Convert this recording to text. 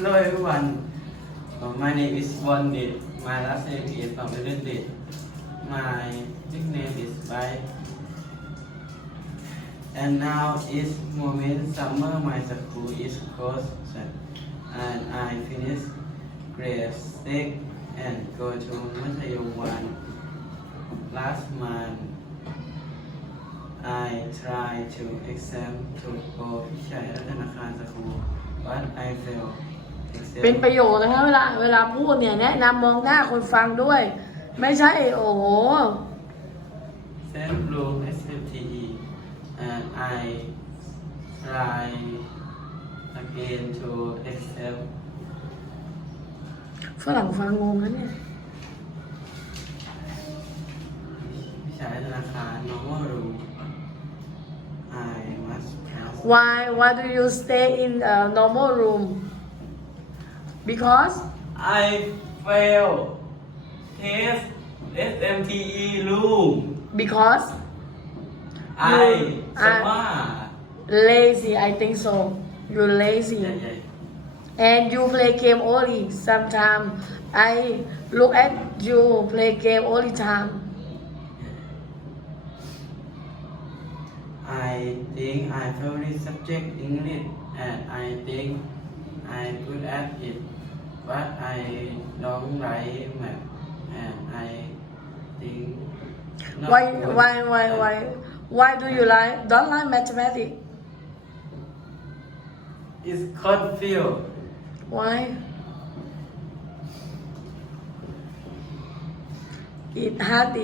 Hello everyone, uh, my name is Vandit. My last name is Vandit. My nickname is Bai. And now it's moment summer. My school is closed, and I finish grade six and go to Masayo one last month. I try to exam to go Chai Ratanakhan school, but I failed. เป็นประโยชน์นะคะเวลาเวลาพูดเนี่ยแนะนำมองหน้าคนฟังด้วย ไม่ใช่ โอ้โห Same blue SFTE and I try again to exam ฝรั่งฟังงงนะเนี่ยวิชาธนาคาร normal rule I must pass why why do you stay in a normal room because? I fail. Test SMTE room because? I am lazy I think so. You lazy. Yeah, yeah. and you play game only sometimes I look at you play game all the time. I think I favorite subject English and I think I good at it but I don't like math and I think not why why why why why do you like don't like mathematics. It's confused why? It hard